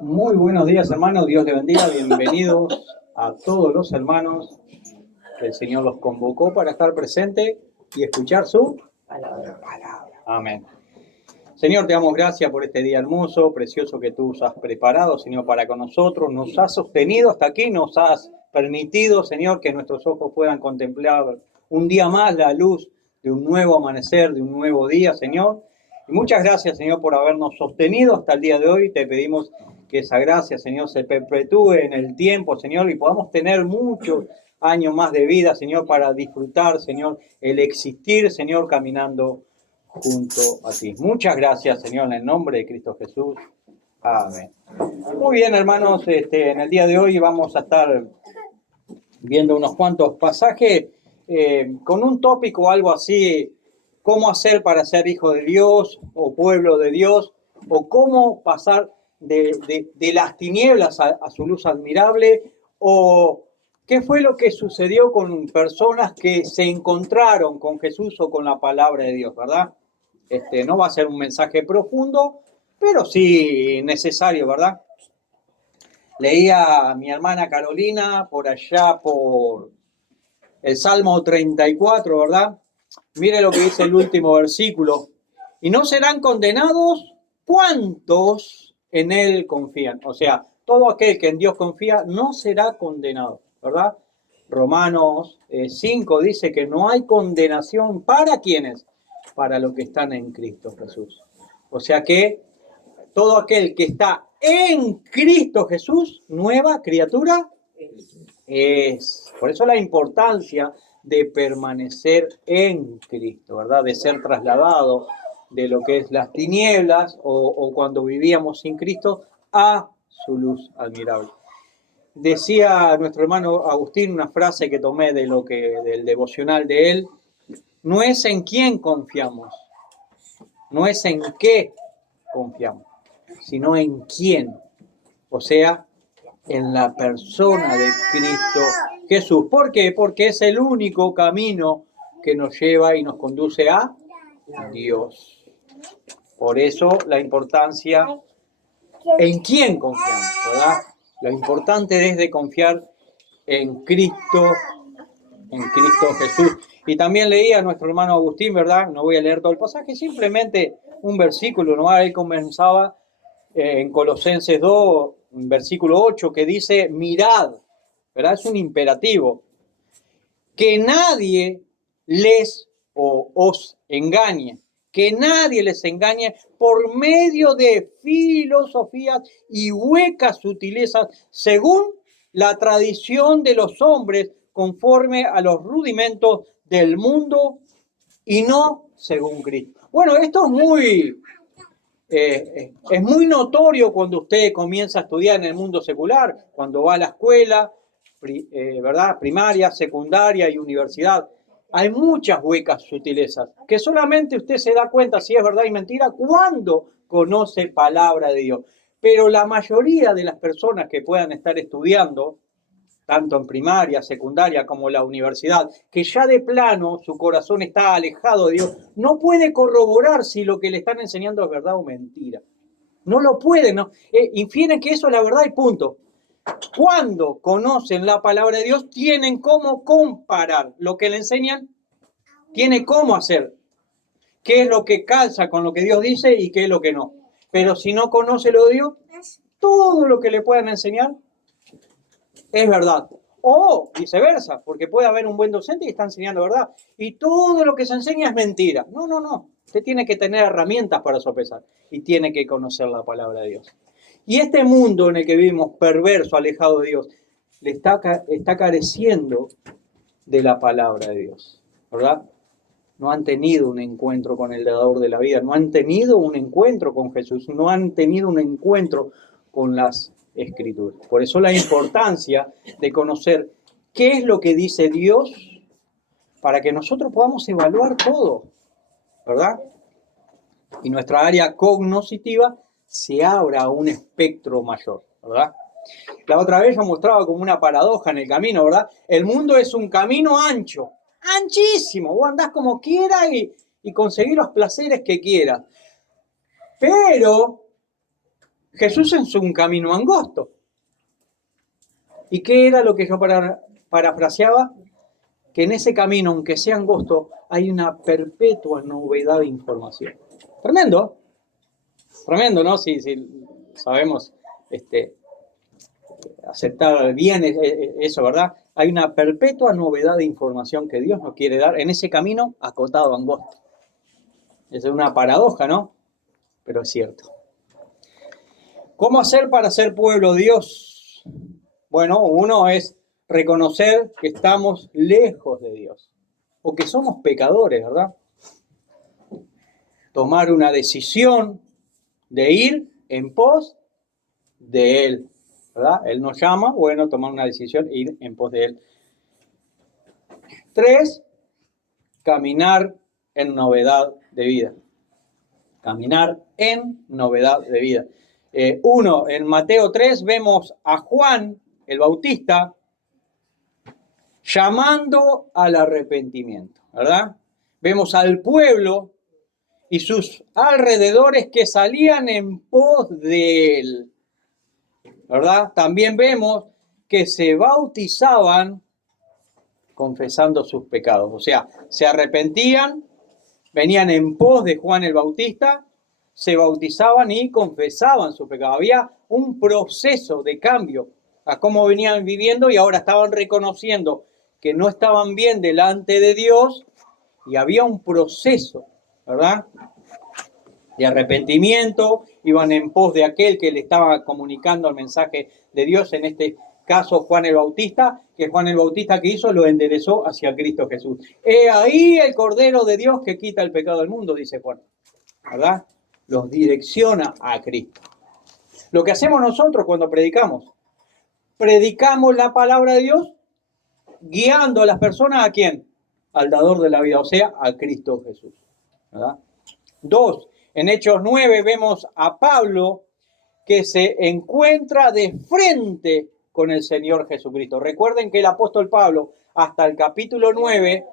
Muy buenos días, hermanos. Dios les bendiga. Bienvenidos a todos los hermanos. El Señor los convocó para estar presente y escuchar su palabra. Amén. Señor, te damos gracias por este día hermoso, precioso que tú has preparado, Señor, para con nosotros. Nos has sostenido hasta aquí, nos has permitido, Señor, que nuestros ojos puedan contemplar un día más la luz de un nuevo amanecer, de un nuevo día, Señor. Y muchas gracias, Señor, por habernos sostenido hasta el día de hoy. Te pedimos que esa gracia, Señor, se perpetúe en el tiempo, Señor, y podamos tener muchos años más de vida, Señor, para disfrutar, Señor, el existir, Señor, caminando junto a ti. Muchas gracias, Señor, en el nombre de Cristo Jesús. Amén. Muy bien, hermanos, en el día de hoy vamos a estar viendo unos cuantos pasajes con un tópico o algo así, cómo hacer para ser hijo de Dios o pueblo de Dios, o cómo pasar de las tinieblas a su luz admirable, o qué fue lo que sucedió con personas que se encontraron con Jesús o con la palabra de Dios, ¿verdad? No va a ser un mensaje profundo, pero sí necesario, ¿verdad? Leía a mi hermana Carolina por allá por el Salmo 34, ¿verdad? Mire lo que dice el último versículo. Y no serán condenados cuantos en él confían. O sea, todo aquel que en Dios confía no será condenado, ¿verdad? Romanos 5 dice que no hay condenación para quienes, para los que están en Cristo Jesús. O sea que todo aquel que está en Cristo Jesús, nueva criatura es. Por eso la importancia de permanecer en Cristo, ¿verdad? De ser trasladado de lo que es las tinieblas o cuando vivíamos sin Cristo a su luz admirable. Decía nuestro hermano Agustín una frase que tomé del devocional de él: no es en quién confiamos, no es en qué confiamos, sino en quién. O sea, en la persona de Cristo Jesús. ¿Por qué? Porque es el único camino que nos lleva y nos conduce a Dios. Por eso la importancia en quién confiamos, ¿verdad? Lo importante es de confiar en Cristo Jesús. Y también leía a nuestro hermano Agustín, ¿verdad? No voy a leer todo el pasaje, simplemente un versículo, ¿no? Él comenzaba en Colosenses 2, versículo 8, que dice, mirad, ¿verdad? Es un imperativo, que nadie les o os engañe, que nadie les engañe por medio de filosofías y huecas sutilezas, según la tradición de los hombres, conforme a los rudimentos del mundo y no según Cristo. Bueno, esto es muy notorio cuando usted comienza a estudiar en el mundo secular, cuando va a la escuela, ¿verdad? Primaria, secundaria y universidad. Hay muchas huecas sutilezas que solamente usted se da cuenta si es verdad y mentira cuando conoce palabra de Dios. Pero la mayoría de las personas que puedan estar estudiando, tanto en primaria, secundaria como la universidad, que ya de plano su corazón está alejado de Dios, no puede corroborar si lo que le están enseñando es verdad o mentira. No lo pueden, ¿no? Infieren que eso es la verdad y punto. Cuando conocen la palabra de Dios, tienen cómo comparar lo que le enseñan, tiene cómo hacer, qué es lo que calza con lo que Dios dice y qué es lo que no. Pero si no conoce lo de Dios, todo lo que le puedan enseñar es verdad. O viceversa, porque puede haber un buen docente y está enseñando verdad. Y todo lo que se enseña es mentira. No, no, no. Usted tiene que tener herramientas para sopesar y tiene que conocer la palabra de Dios. Y este mundo en el que vivimos, perverso, alejado de Dios, le está careciendo de la palabra de Dios, ¿verdad? No han tenido un encuentro con el dador de la vida, no han tenido un encuentro con Jesús, no han tenido un encuentro con las Escrituras. Por eso la importancia de conocer qué es lo que dice Dios para que nosotros podamos evaluar todo, ¿verdad? Y nuestra área cognoscitiva se abra a un espectro mayor, ¿verdad? La otra vez yo mostraba como una paradoja en el camino, ¿verdad? El mundo es un camino ancho, anchísimo. Vos andás como quieras y conseguís los placeres que quieras. Pero Jesús es un camino angosto. ¿Y qué era lo que yo parafraseaba? Que en ese camino, aunque sea angosto, hay una perpetua novedad de información. Tremendo. Tremendo, ¿no? Si sabemos aceptar bien eso, ¿verdad? Hay una perpetua novedad de información que Dios nos quiere dar en ese camino acotado, angosto. Es una paradoja, ¿no? Pero es cierto. ¿Cómo hacer para ser pueblo de Dios? Bueno, uno es reconocer que estamos lejos de Dios o que somos pecadores, ¿verdad? Tomar una decisión de ir en pos de Él, ¿verdad? Él nos llama, bueno, tomar una decisión e ir en pos de Él. 3, caminar en novedad de vida. Caminar en novedad de vida. 1, en Mateo 3 vemos a Juan, el Bautista, llamando al arrepentimiento, ¿verdad? Vemos al pueblo y sus alrededores que salían en pos de él, ¿verdad? También vemos que se bautizaban confesando sus pecados, o sea, se arrepentían, venían en pos de Juan el Bautista, se bautizaban y confesaban sus pecados. Había un proceso de cambio a cómo venían viviendo y ahora estaban reconociendo que no estaban bien delante de Dios y había un proceso, ¿verdad? De arrepentimiento, iban en pos de aquel que le estaba comunicando el mensaje de Dios, en este caso Juan el Bautista, que Juan el Bautista que hizo lo enderezó hacia Cristo Jesús. He ahí el Cordero de Dios que quita el pecado del mundo, dice Juan, ¿verdad? Los direcciona a Cristo. Lo que hacemos nosotros cuando predicamos la palabra de Dios guiando a las personas, ¿a quién? Al dador de la vida, o sea, a Cristo Jesús, ¿verdad? 2, en Hechos 9 vemos a Pablo que se encuentra de frente con el Señor Jesucristo. Recuerden que el apóstol Pablo, hasta el capítulo 9,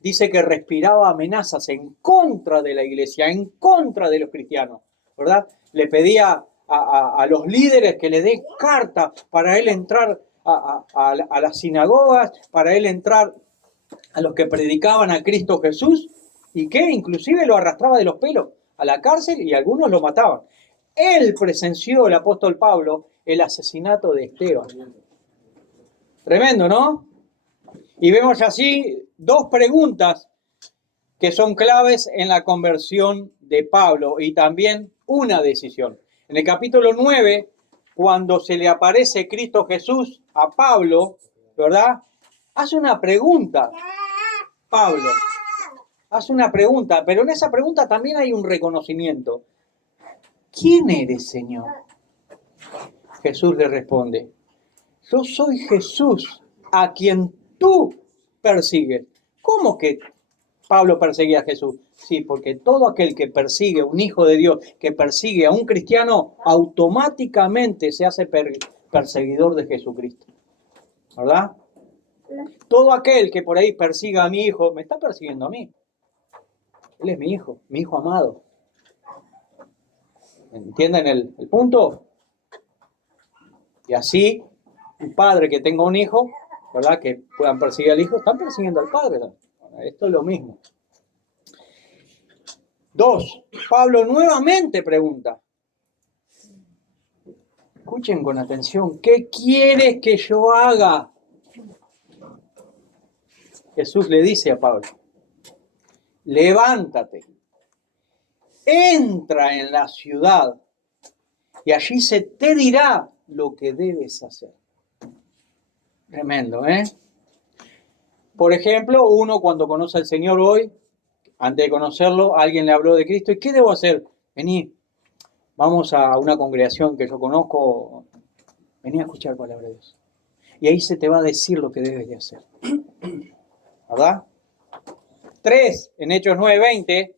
dice que respiraba amenazas en contra de la iglesia, en contra de los cristianos, ¿verdad? Le pedía a los líderes que le den carta para él entrar a las sinagogas, para él entrar a los que predicaban a Cristo Jesús, y que inclusive lo arrastraba de los pelos a la cárcel y algunos lo mataban. Él presenció, el apóstol Pablo, el asesinato de Esteban. Tremendo, ¿no? Y vemos así 2 preguntas que son claves en la conversión de Pablo y también una decisión. En el capítulo 9, cuando se le aparece Cristo Jesús a Pablo, ¿verdad? Hace una pregunta, Pablo. Hace una pregunta, pero en esa pregunta también hay un reconocimiento. ¿Quién eres, Señor? Jesús le responde, yo soy Jesús a quien tú persigues. ¿Cómo que Pablo perseguía a Jesús? Sí, porque todo aquel que persigue a un hijo de Dios, que persigue a un cristiano, automáticamente se hace perseguidor de Jesucristo. ¿Verdad? Todo aquel que por ahí persiga a mi hijo, me está persiguiendo a mí. Él es mi hijo amado. ¿Entienden el punto? Y así, un padre que tenga un hijo, ¿verdad? Que puedan perseguir al hijo, están persiguiendo al padre. Esto es lo mismo. 2, Pablo nuevamente pregunta. Escuchen con atención, ¿qué quieres que yo haga? Jesús le dice a Pablo, levántate, entra en la ciudad y allí se te dirá lo que debes hacer. Tremendo, ¿eh? Por ejemplo, uno cuando conoce al Señor hoy, antes de conocerlo, alguien le habló de Cristo. ¿Y qué debo hacer? Vení, vamos a una congregación que yo conozco. Vení a escuchar palabra de Dios. Y ahí se te va a decir lo que debes de hacer. ¿Verdad? 3, en Hechos 9:20,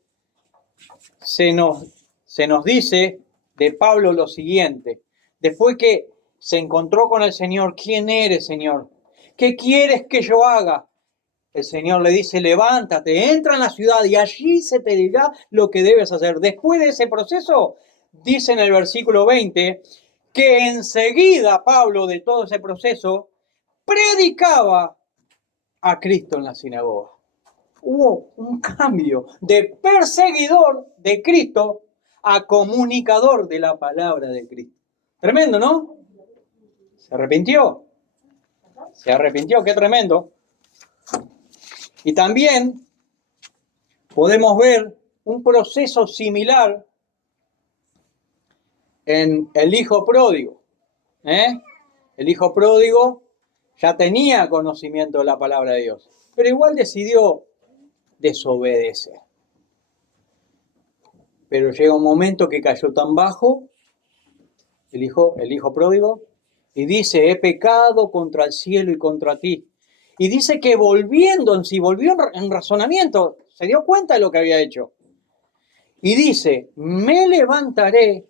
se nos dice de Pablo lo siguiente. Después que se encontró con el Señor, ¿quién eres, Señor? ¿Qué quieres que yo haga? El Señor le dice, levántate, entra en la ciudad y allí se te dirá lo que debes hacer. Después de ese proceso, dice en el versículo 20 que enseguida Pablo, de todo ese proceso, predicaba a Cristo en la sinagoga. Hubo un cambio de perseguidor de Cristo a comunicador de la palabra de Cristo. Tremendo, ¿no? Se arrepintió. Se arrepintió, qué tremendo. Y también podemos ver un proceso similar en el hijo pródigo. El hijo pródigo ya tenía conocimiento de la palabra de Dios, pero igual decidió desobedecer. Pero llega un momento que cayó tan bajo, el hijo pródigo, y dice, he pecado contra el cielo y contra ti. Y dice que volvió en razonamiento, se dio cuenta de lo que había hecho. Y dice, me levantaré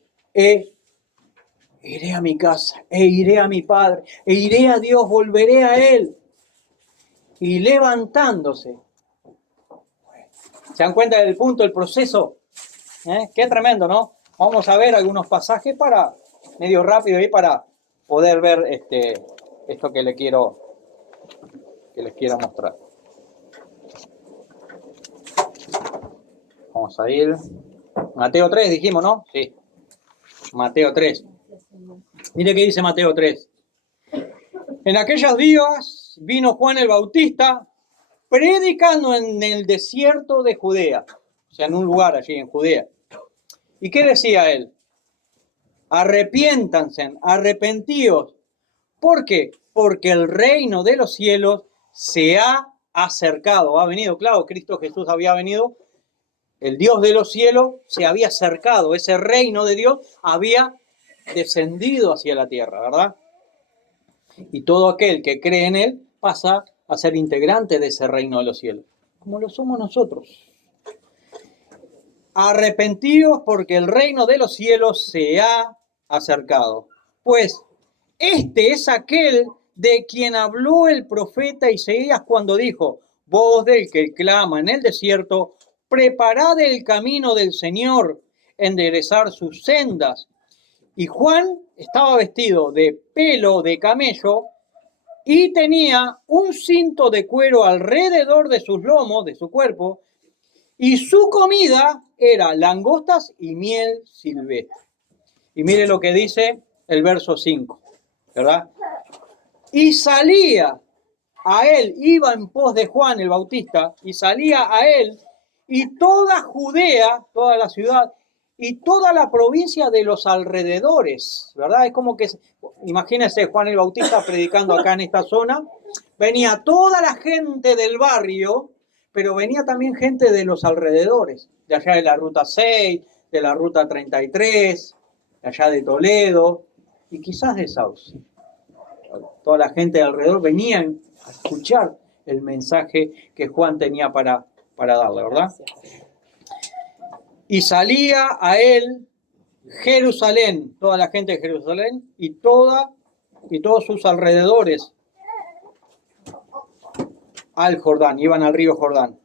iré a mi casa, iré a mi padre, iré a Dios, volveré a Él. Y levantándose. ¿Se dan cuenta del punto, el proceso? Qué tremendo, ¿no? Vamos a ver algunos pasajes medio rápido ahí para poder ver esto que les quiero mostrar. Vamos a ir. Mateo 3 dijimos, ¿no? Sí. Mateo 3. Mire qué dice Mateo 3. En aquellos días vino Juan el Bautista predicando en el desierto de Judea, o sea, en un lugar allí en Judea. ¿Y qué decía él? Arrepiéntanse, arrepentíos. ¿Por qué? Porque el reino de los cielos se ha acercado, ha venido. Claro, Cristo Jesús había venido, el Dios de los cielos se había acercado, ese reino de Dios había descendido hacia la tierra, ¿verdad? Y todo aquel que cree en Él pasa a ser integrante de ese reino de los cielos, como lo somos nosotros. Arrepentíos porque el reino de los cielos se ha acercado. Pues este es aquel de quien habló el profeta Isaías cuando dijo, voz del que clama en el desierto, preparad el camino del Señor, enderezar sus sendas. Y Juan estaba vestido de pelo de camello y tenía un cinto de cuero alrededor de sus lomos, de su cuerpo, y su comida era langostas y miel silvestre. Y mire lo que dice el verso 5, ¿verdad? Y salía a él, iba en pos de Juan el Bautista, y salía a él, y toda Judea, toda la ciudad, y toda la provincia de los alrededores, ¿verdad? Es como que, imagínense Juan el Bautista predicando acá en esta zona, venía toda la gente del barrio, pero venía también gente de los alrededores, de allá de la ruta 6, de la ruta 33, de allá de Toledo, y quizás de Sauce. Toda la gente de alrededor venía a escuchar el mensaje que Juan tenía para darle, ¿verdad? Y salía a él Jerusalén, toda la gente de Jerusalén y todos sus alrededores al Jordán, iban al río Jordán.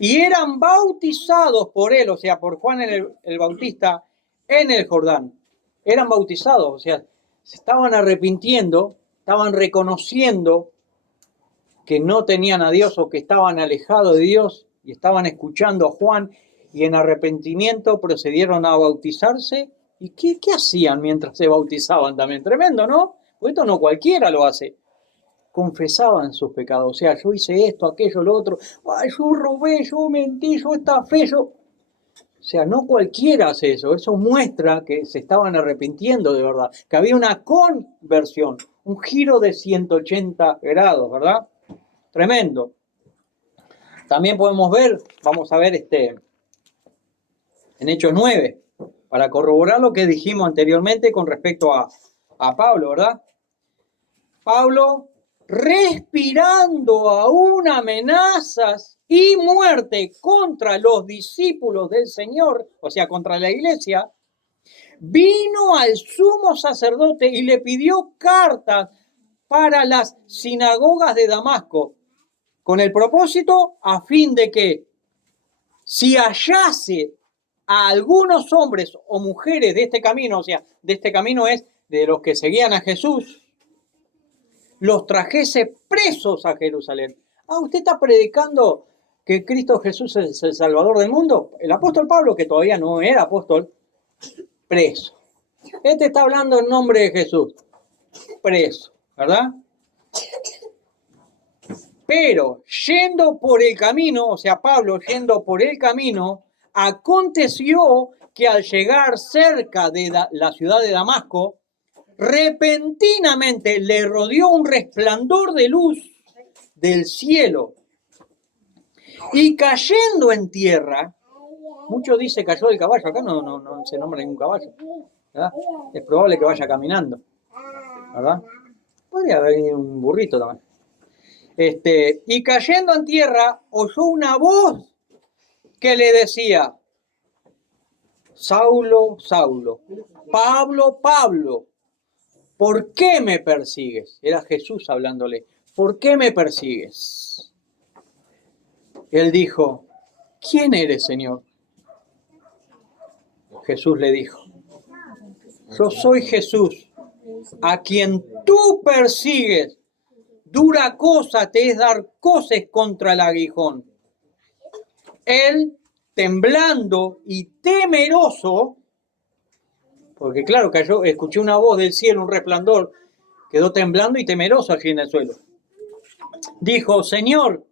Y eran bautizados por él, o sea, por Juan el Bautista en el Jordán. Eran bautizados, o sea, se estaban arrepintiendo, estaban reconociendo que no tenían a Dios o que estaban alejados de Dios y estaban escuchando a Juan y en arrepentimiento procedieron a bautizarse. ¿Y qué hacían mientras se bautizaban también? Tremendo, ¿no? Porque esto no cualquiera lo hace. Confesaban sus pecados, o sea, yo hice esto, aquello, lo otro, ay, yo robé, yo mentí, yo estafé, yo... O sea, no cualquiera hace eso muestra que se estaban arrepintiendo de verdad, que había una conversión, un giro de 180 grados, ¿verdad? Tremendo. También podemos ver, vamos a ver en Hechos 9, para corroborar lo que dijimos anteriormente con respecto a Pablo, ¿verdad? Pablo, respirando aún amenazas y muerte contra los discípulos del Señor, o sea, contra la iglesia, vino al sumo sacerdote y le pidió cartas para las sinagogas de Damasco, con el propósito a fin de que, si hallase a algunos hombres o mujeres de este camino, o sea, de este camino es de los que seguían a Jesús, los trajese presos a Jerusalén. Ah, usted está predicando que Cristo Jesús es el Salvador del mundo. El apóstol Pablo, que todavía no era apóstol, preso. Este está hablando en nombre de Jesús, preso, ¿verdad? Pero yendo por el camino, o sea, Pablo yendo por el camino, aconteció que al llegar cerca de la ciudad de Damasco, repentinamente le rodeó un resplandor de luz del cielo. Y cayendo en tierra, muchos dicen cayó del caballo, acá no se nombra ningún caballo, ¿verdad? Es probable que vaya caminando, ¿verdad? Podría haber un burrito también. Y cayendo en tierra, oyó una voz que le decía: Saulo, Saulo, Pablo, Pablo, ¿por qué me persigues? Era Jesús hablándole. ¿Por qué me persigues? Él dijo: ¿quién eres, Señor? Jesús le dijo: yo soy Jesús, a quien tú persigues. Dura cosa te es dar coces contra el aguijón. Él, temblando y temeroso, porque claro, cayó, escuché una voz del cielo, un resplandor, quedó temblando y temeroso allí en el suelo. Dijo: Señor,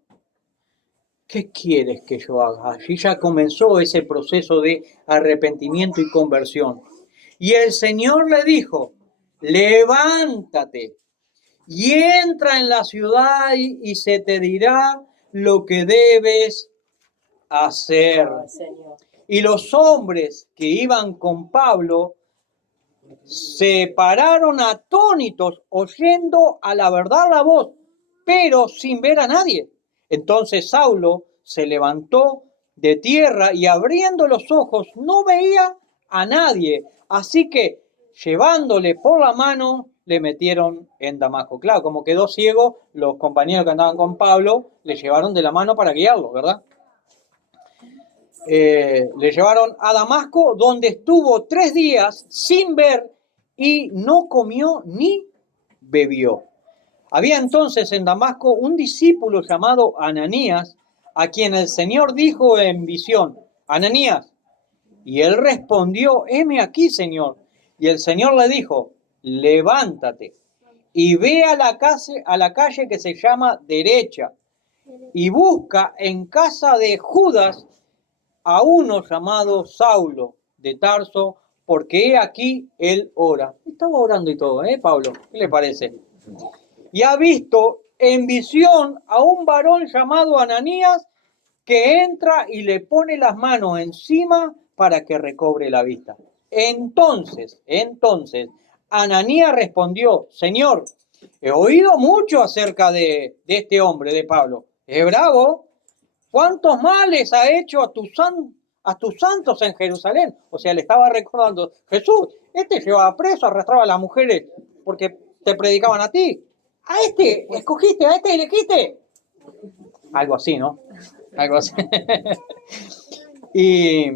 ¿qué quieres que yo haga? Allí ya comenzó ese proceso de arrepentimiento y conversión. Y el Señor le dijo: levántate y entra en la ciudad y se te dirá lo que debes hacer. Y los hombres que iban con Pablo se pararon atónitos, oyendo a la verdad la voz, pero sin ver a nadie. Entonces Saulo se levantó de tierra y abriendo los ojos no veía a nadie. Así que llevándole por la mano le metieron en Damasco. Claro, como quedó ciego, los compañeros que andaban con Pablo le llevaron de la mano para guiarlo, ¿verdad? Le llevaron a Damasco, donde estuvo 3 días sin ver y no comió ni bebió. Había entonces en Damasco un discípulo llamado Ananías, a quien el Señor dijo en visión: Ananías. Y él respondió: heme aquí, Señor. Y el Señor le dijo: levántate y ve a la calle que se llama Derecha y busca en casa de Judas a uno llamado Saulo de Tarso, porque he aquí él ora. Estaba orando y todo, Pablo? ¿Qué le parece? Y ha visto en visión a un varón llamado Ananías que entra y le pone las manos encima para que recobre la vista. Entonces, Ananías respondió: Señor, he oído mucho acerca de este hombre, de Pablo. Es bravo. ¿Cuántos males ha hecho a tus santos en Jerusalén? O sea, le estaba recordando: Jesús, este llevaba preso, arrastraba a las mujeres porque te predicaban a ti. A este escogiste, a este elegiste. Algo así, ¿no? Algo así. Y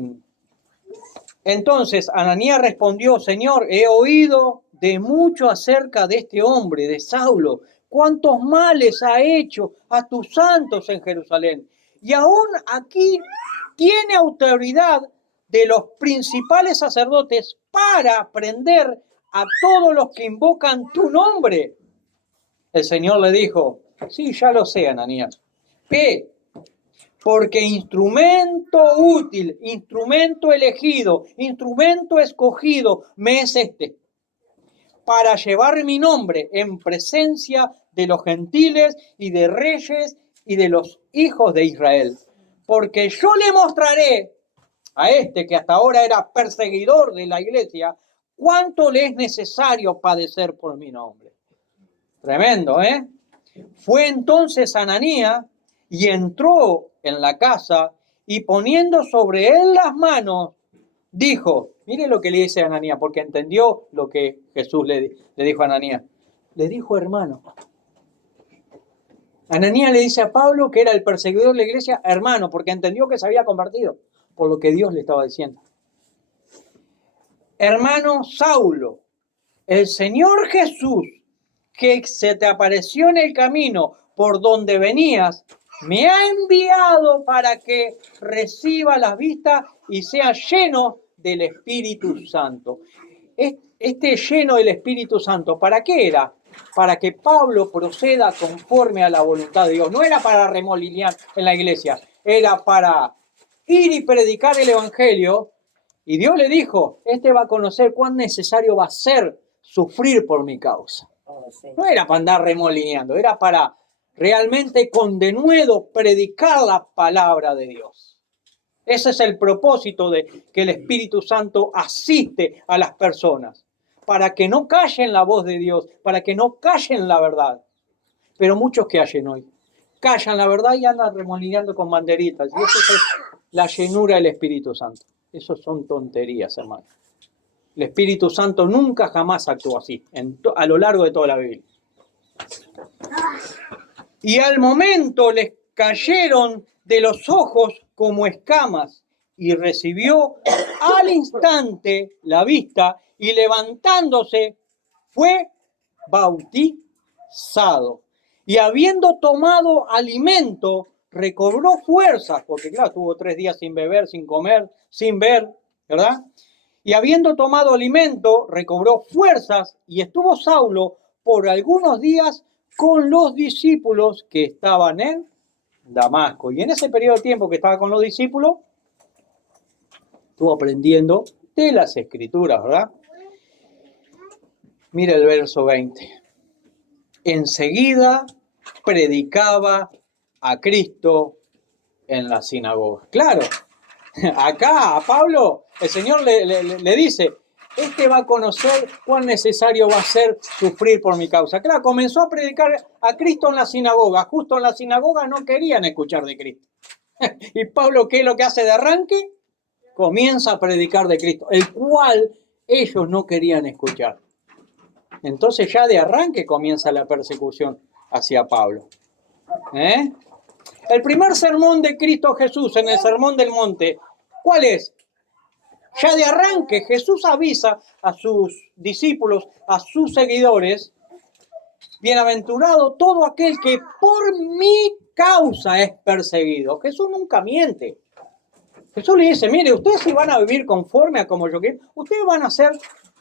entonces Ananías respondió: Señor, he oído de mucho acerca de este hombre, de Saulo. ¿Cuántos males ha hecho a tus santos en Jerusalén? Y aún aquí tiene autoridad de los principales sacerdotes para prender a todos los que invocan tu nombre. El Señor le dijo: sí, ya lo sé, Ananías. ¿Qué? Porque instrumento útil, instrumento elegido, instrumento escogido me es este, para llevar mi nombre en presencia de los gentiles y de reyes y de los hijos de Israel. Porque yo le mostraré a este que hasta ahora era perseguidor de la iglesia, cuánto le es necesario padecer por mi nombre. Tremendo, ¿eh? Fue entonces Ananías y entró en la casa y poniendo sobre él las manos, dijo, mire lo que le dice a Ananías, porque entendió lo que Jesús le dijo a Ananías. Le dijo: hermano. Ananías le dice a Pablo, que era el perseguidor de la iglesia, hermano, porque entendió que se había convertido por lo que Dios le estaba diciendo. hermano Saulo, el Señor Jesús, que se te apareció en el camino por donde venías, me ha enviado para que reciba las vistas y sea lleno del Espíritu Santo. Este lleno del Espíritu Santo, ¿para qué era? Para que Pablo proceda conforme a la voluntad de Dios. No era para remolinear en la iglesia, era para ir y predicar el Evangelio. Y Dios le dijo, este va a conocer cuán necesario va a ser sufrir por mi causa. No era para andar remolineando, era para realmente con denuedo predicar la palabra de Dios. Ese es el propósito de que el Espíritu Santo asiste a las personas, para que no callen la voz de Dios, para que no callen la verdad. Pero muchos que hallen hoy, callan la verdad y andan remolineando con banderitas. Y eso es la llenura del Espíritu Santo. Eso son tonterías, hermano. El Espíritu Santo nunca jamás actuó así, a lo largo de toda la Biblia. Y al momento les cayeron de los ojos como escamas, y recibió al instante la vista, y levantándose fue bautizado. Y habiendo tomado alimento, recobró fuerzas, porque claro, estuvo 3 días sin beber, sin comer, sin ver, ¿verdad? Y habiendo tomado alimento, recobró fuerzas, y estuvo Saulo por algunos días con los discípulos que estaban en Damasco. Y en ese periodo de tiempo que estaba con los discípulos, estuvo aprendiendo de las Escrituras, ¿verdad? Mira el verso 20. Enseguida predicaba a Cristo en la sinagoga. Claro, acá a Pablo el Señor le dice, este va a conocer cuán necesario va a ser sufrir por mi causa. Claro, comenzó a predicar a Cristo en la sinagoga. Justo en la sinagoga no querían escuchar de Cristo. Y Pablo, ¿qué es lo que hace de arranque? Comienza a predicar de Cristo, el cual ellos no querían escuchar. Entonces ya de arranque comienza la persecución hacia Pablo. El primer sermón de Cristo Jesús en el Sermón del Monte, ¿cuál es? Ya de arranque Jesús avisa a sus discípulos, a sus seguidores, bienaventurado todo aquel que por mi causa es perseguido. Jesús nunca miente. Jesús le dice, mire, ustedes si van a vivir conforme a como yo quiero, ustedes van a ser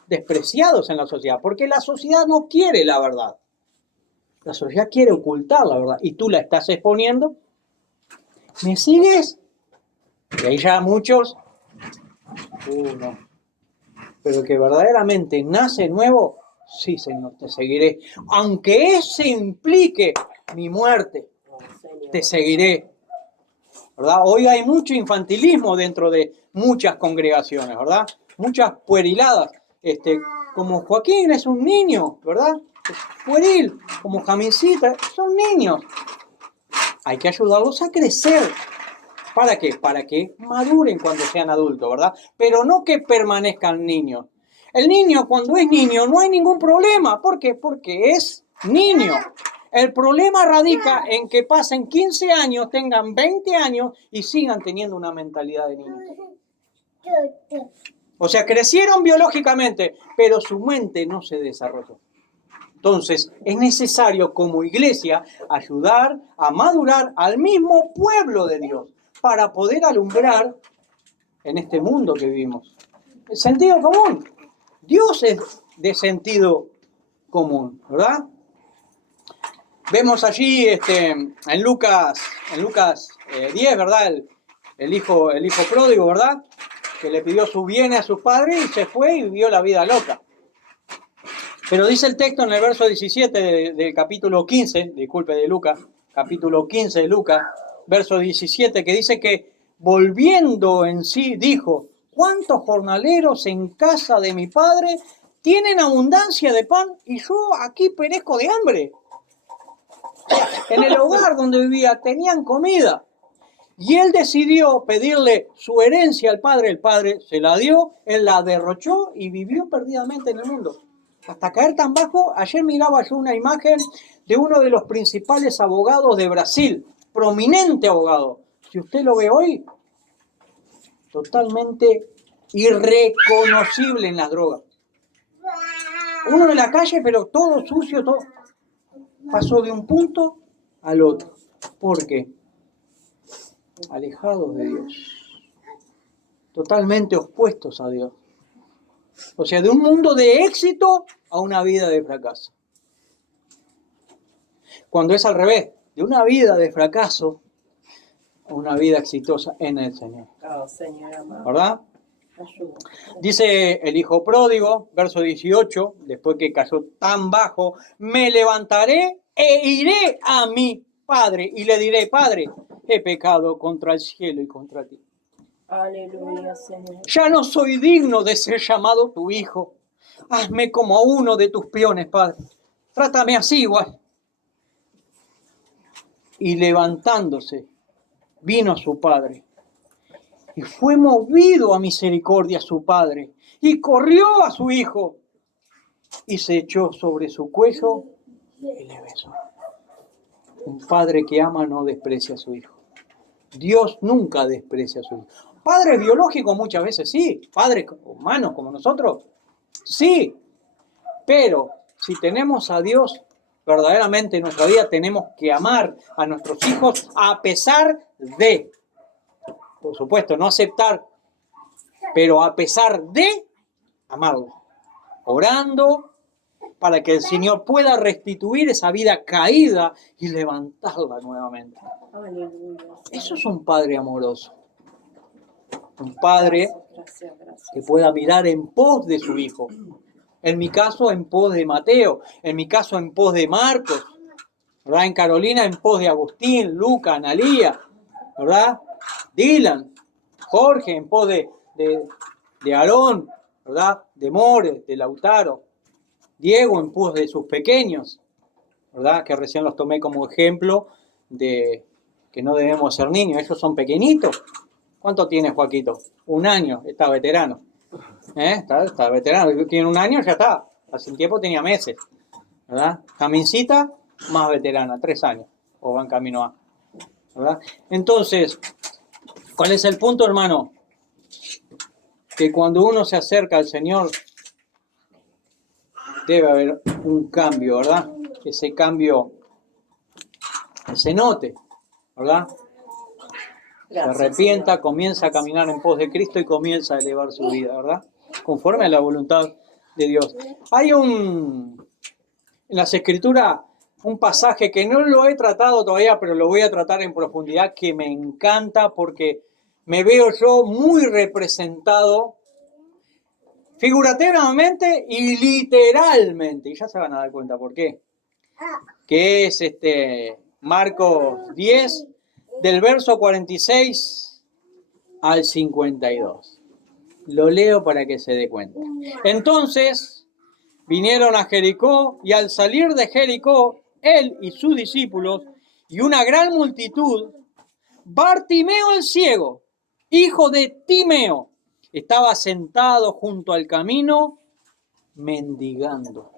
despreciados en la sociedad, porque la sociedad no quiere la verdad. La sociedad quiere ocultar la verdad y tú la estás exponiendo. ¿Me sigues? Y ahí ya muchos, no. Pero que verdaderamente nace nuevo, sí, Señor, te seguiré. Aunque ese implique mi muerte, te seguiré. ¿Verdad? Hoy hay mucho infantilismo dentro de muchas congregaciones, ¿verdad? Muchas pueriladas. Como Joaquín es un niño, ¿verdad? Es pueril, como Jamincita, son niños. Hay que ayudarlos a crecer. ¿Para qué? Para que maduren cuando sean adultos, ¿verdad? Pero no que permanezcan niños. El niño, cuando es niño, no hay ningún problema. ¿Por qué? Porque es niño. El problema radica en que pasen 15 años, tengan 20 años y sigan teniendo una mentalidad de niños. O sea, crecieron biológicamente, pero su mente no se desarrolló. Entonces, es necesario como iglesia ayudar a madurar al mismo pueblo de Dios para poder alumbrar en este mundo que vivimos. El sentido común. Dios es de sentido común, ¿verdad? Vemos allí en Lucas 10, ¿verdad? El hijo pródigo, ¿verdad? Que le pidió sus bienes a sus padres y se fue y vivió la vida loca. Pero dice el texto en el verso 17 del capítulo 15, de Lucas, capítulo 15 de Lucas, verso 17, que dice que volviendo en sí dijo, ¿cuántos jornaleros en casa de mi padre tienen abundancia de pan y yo aquí perezco de hambre? En el hogar donde vivía tenían comida. Y él decidió pedirle su herencia al padre. El padre se la dio, él la derrochó y vivió perdidamente en el mundo. Hasta caer tan bajo, ayer miraba yo una imagen de uno de los principales abogados de Brasil, prominente abogado. Si usted lo ve hoy, totalmente irreconocible en las drogas. Uno en la calle, pero todo sucio, todo. Pasó de un punto al otro. ¿Por qué? Alejados de Dios. Totalmente opuestos a Dios. O sea, de un mundo de éxito a una vida de fracaso. Cuando es al revés, de una vida de fracaso a una vida exitosa en el Señor. ¿Verdad? Dice el hijo pródigo, verso 18, después que cayó tan bajo, me levantaré e iré a mi padre y le diré, Padre, he pecado contra el cielo y contra ti. Aleluya, Señor. Ya no soy digno de ser llamado tu hijo. Hazme como uno de tus peones, Padre. Trátame así igual. Y levantándose, vino a su padre. Y fue movido a misericordia su padre. Y corrió a su hijo. Y se echó sobre su cuello y le besó. Un padre que ama no desprecia a su hijo. Dios nunca desprecia a su hijo. Padres biológicos muchas veces sí. Padres humanos como nosotros, sí. Pero si tenemos a Dios verdaderamente en nuestra vida, tenemos que amar a nuestros hijos a pesar de, por supuesto, no aceptar, pero a pesar de amarlos, orando para que el Señor pueda restituir esa vida caída y levantarla nuevamente. Eso es un padre amoroso. Un padre que pueda mirar en pos de su hijo. En mi caso, en pos de Mateo. En mi caso, en pos de Marcos. ¿Verdad? En Carolina, en pos de Agustín, Luca, Analía. ¿Verdad? Dylan, Jorge, en pos de Aarón. ¿Verdad? De More, de Lautaro. Diego, en pos de sus pequeños. ¿Verdad? Que recién los tomé como ejemplo de que no debemos ser niños. Ellos son pequeñitos. ¿Cuánto tiene Joaquito? 1 año, está veterano. Está veterano, tiene 1 año, ya está. Hace un tiempo tenía meses. ¿Verdad? Jamincita, más veterana, 3 años. O va en camino a. ¿Verdad? Entonces, ¿cuál es el punto, hermano? Que cuando uno se acerca al Señor, debe haber un cambio, ¿verdad? Ese cambio que se note, ¿verdad? Gracias, se arrepienta, Señor. Comienza a caminar en pos de Cristo y comienza a elevar su vida, ¿verdad? Conforme a la voluntad de Dios. Hay en las Escrituras un pasaje que no lo he tratado todavía, pero lo voy a tratar en profundidad, que me encanta porque me veo yo muy representado figurativamente y literalmente. Y ya se van a dar cuenta por qué. Que es Marcos 10, del verso 46 al 52. Lo leo para que se dé cuenta. Entonces vinieron a Jericó, y al salir de Jericó, él y sus discípulos, y una gran multitud, Bartimeo el ciego, hijo de Timeo, estaba sentado junto al camino, mendigando.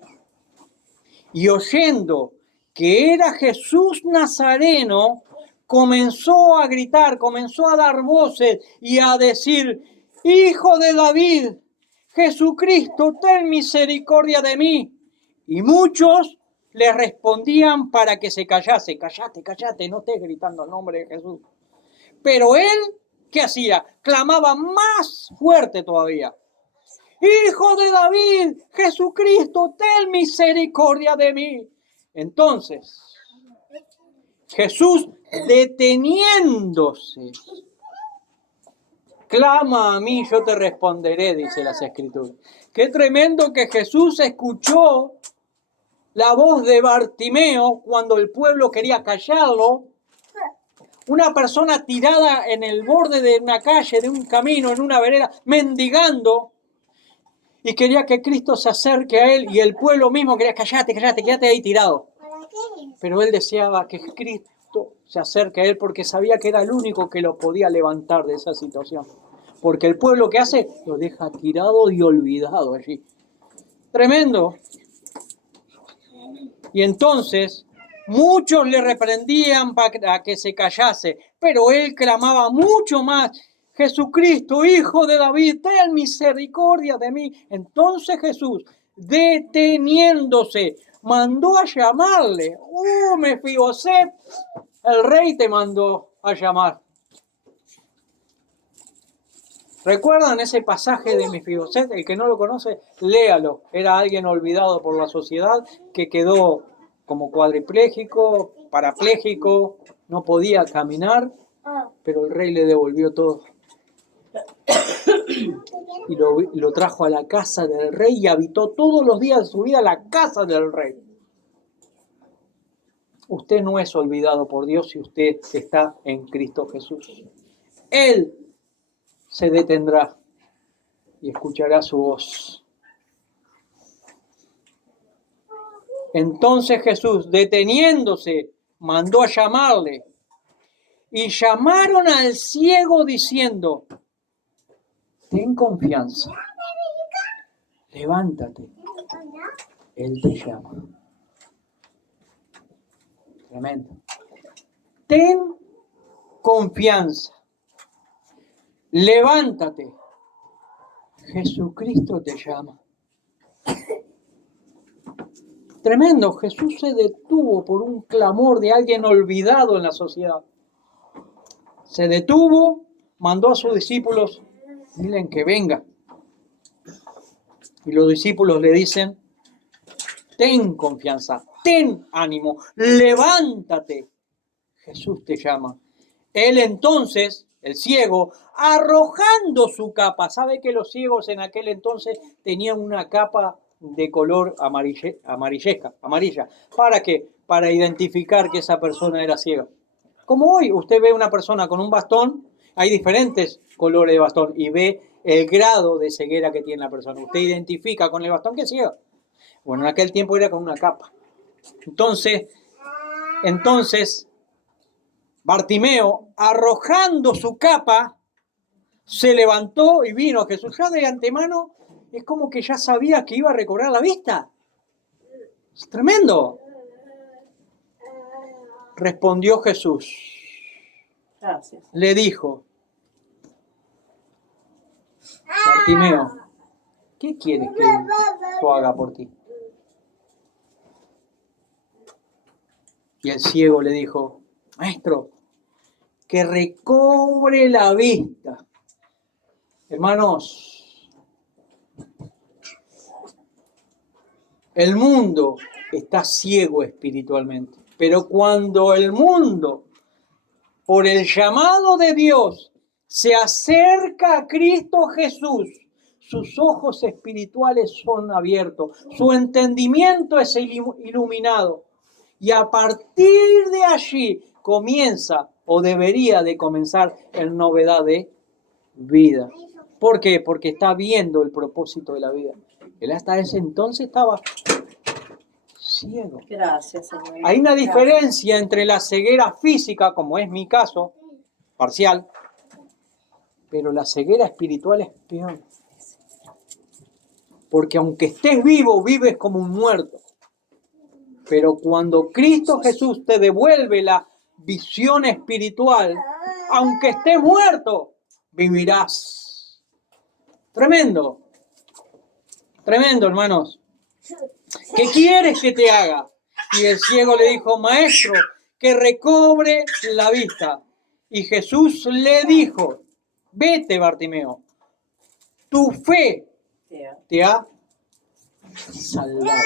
Y oyendo que era Jesús Nazareno, comenzó a gritar, comenzó a dar voces y a decir: Hijo de David, Jesucristo, ten misericordia de mí. Y muchos le respondían para que se callase: cállate, cállate, no estés gritando el nombre de Jesús. Pero él, ¿qué hacía? Clamaba más fuerte todavía: Hijo de David, Jesucristo, ten misericordia de mí. Entonces, Jesús, deteniéndose, clama a mí, yo te responderé, dice las Escrituras. Qué tremendo que Jesús escuchó la voz de Bartimeo cuando el pueblo quería callarlo. Una persona tirada en el borde de una calle, de un camino, en una vereda, mendigando, y quería que Cristo se acerque a él, y el pueblo mismo quería: cállate, cállate, quédate ahí tirado. Pero él deseaba que Cristo se acerque a él porque sabía que era el único que lo podía levantar de esa situación. Porque el pueblo, que hace, lo deja tirado y olvidado allí. Tremendo. Y entonces muchos le reprendían para que se callase, pero él clamaba mucho más: Jesucristo, Hijo de David, ten misericordia de mí. Entonces Jesús, deteniéndose, mandó a llamarle. Mefiboset, el rey te mandó a llamar. ¿Recuerdan ese pasaje de Mefiboset? El que no lo conoce, léalo. Era alguien olvidado por la sociedad que quedó como cuadripléjico, parapléjico, no podía caminar, pero el rey le devolvió todo. Y lo trajo a la casa del rey y habitó todos los días de su vida la casa del rey. Usted no es olvidado por Dios si usted está en Cristo Jesús. Él se detendrá y escuchará su voz. Entonces Jesús, deteniéndose, mandó a llamarle. Y llamaron al ciego diciendo, ten confianza, levántate, Él te llama. Tremendo. Ten confianza, levántate, Jesucristo te llama. Tremendo, Jesús se detuvo por un clamor de alguien olvidado en la sociedad. Se detuvo, mandó a sus discípulos, miren que venga. Y los discípulos le dicen, ten confianza, ten ánimo, levántate. Jesús te llama. Él entonces, el ciego, arrojando su capa, ¿sabe que los ciegos en aquel entonces tenían una capa de color amarilla? ¿Para qué? Para identificar que esa persona era ciega. Como hoy usted ve una persona con un bastón, hay diferentes colores de bastón y ve el grado de ceguera que tiene la persona. Usted identifica con el bastón que es ciego. Bueno, en aquel tiempo era con una capa. Entonces, Bartimeo, arrojando su capa, se levantó y vino a Jesús. Ya de antemano es como que ya sabía que iba a recobrar la vista. Es tremendo. Respondió Jesús. Gracias. Le dijo, Bartimeo, ¿qué quieres que yo haga por ti? Y el ciego le dijo, maestro, que recobre la vista. Hermanos, el mundo está ciego espiritualmente, pero cuando el mundo, por el llamado de Dios, se acerca a Cristo Jesús, sus ojos espirituales son abiertos, su entendimiento es iluminado. Y a partir de allí comienza o debería de comenzar en novedad de vida. ¿Por qué? Porque está viendo el propósito de la vida. Él hasta ese entonces estaba ciego. Gracias, Señor. Hay una diferencia entre la ceguera física, como es mi caso, parcial, pero la ceguera espiritual es peor. Porque aunque estés vivo, vives como un muerto. Pero cuando Cristo Jesús te devuelve la visión espiritual, aunque estés muerto, vivirás. Tremendo. Tremendo, hermanos. ¿Qué quieres que te haga? Y el ciego le dijo, maestro, que recobre la vista. Y Jesús le dijo, vete, Bartimeo, tu fe te ha salvado.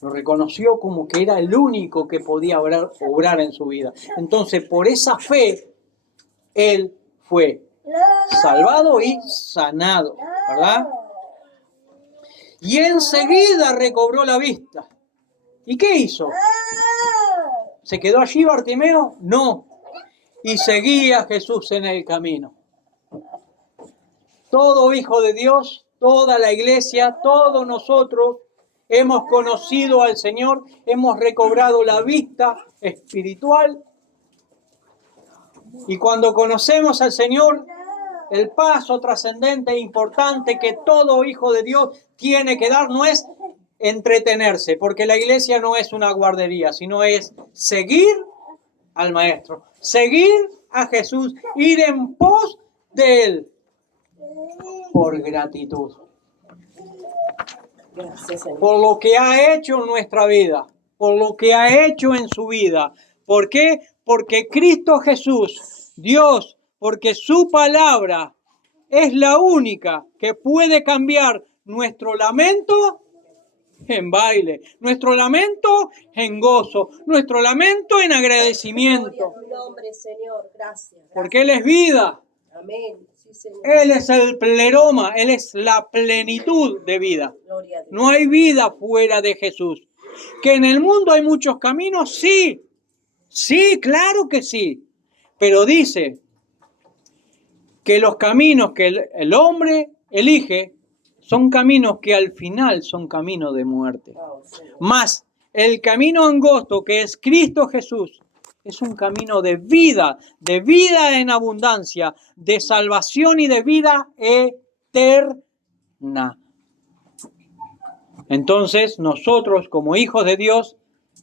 Lo reconoció como que era el único que podía obrar en su vida. Entonces, por esa fe, él fue salvado y sanado, ¿verdad? Y enseguida recobró la vista. ¿Y qué hizo? ¿Se quedó allí Bartimeo? No. Y seguía a Jesús en el camino. Todo hijo de Dios, toda la iglesia, todos nosotros hemos conocido al Señor, hemos recobrado la vista espiritual. Y cuando conocemos al Señor, el paso trascendente e importante que todo hijo de Dios tiene que dar no es entretenerse, porque la iglesia no es una guardería, sino es seguir al Maestro. Seguir a Jesús, ir en pos de Él, por gratitud, Gracias, Señor. por lo que ha hecho en nuestra vida, por lo que ha hecho en su vida. ¿Por qué? Porque Cristo Jesús, Dios, porque su palabra es la única que puede cambiar nuestro lamento en baile, nuestro lamento en gozo, nuestro lamento en agradecimiento. Gloria a tu nombre, Señor. Gracias. Porque Él es vida, Amén. Sí, Señor. Él es el pleroma, Él es la plenitud de vida. Gloria a Dios. No hay vida fuera de Jesús. ¿Que en el mundo hay muchos caminos? Sí, sí, claro que sí. Pero dice que los caminos que el hombre elige son caminos que al final son caminos de muerte. Oh, Señor. Más el camino angosto que es Cristo Jesús es un camino de vida en abundancia, de salvación y de vida eterna. Entonces, nosotros como hijos de Dios,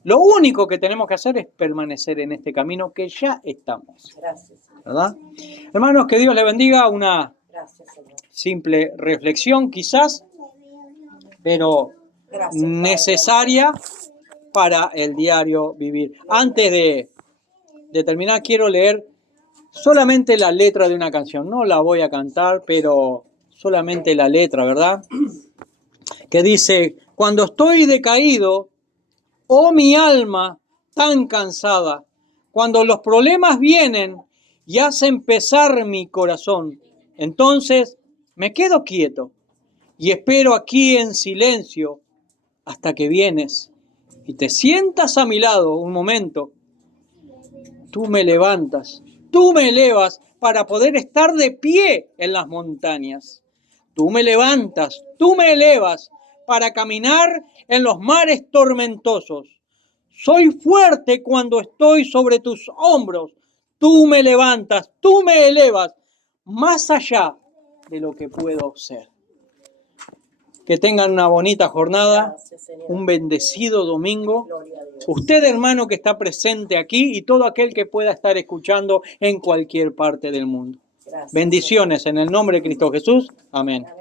lo único que tenemos que hacer es permanecer en este camino que ya estamos. Gracias, Señor. ¿Verdad? Hermanos, que Dios les bendiga. Una Gracias, Señor. simple reflexión quizás, pero Gracias, Padre. necesaria para el diario vivir. Antes de terminar, quiero leer solamente la letra de una canción. No la voy a cantar, pero solamente la letra, ¿verdad? Que dice: cuando estoy decaído, oh mi alma tan cansada, cuando los problemas vienen y hacen pesar mi corazón, entonces me quedo quieto y espero aquí en silencio hasta que vienes y te sientas a mi lado un momento. Tú me levantas, tú me elevas para poder estar de pie en las montañas. Tú me levantas, tú me elevas para caminar en los mares tormentosos. Soy fuerte cuando estoy sobre tus hombros. Tú me levantas, tú me elevas más allá de lo que puedo ser. Que tengan una bonita jornada, Gracias, Señor. un bendecido domingo. Gloria a Dios. Usted, hermano, que está presente aquí y todo aquel que pueda estar escuchando en cualquier parte del mundo. Gracias, Bendiciones en el nombre de Cristo Jesús. Amén. Señor.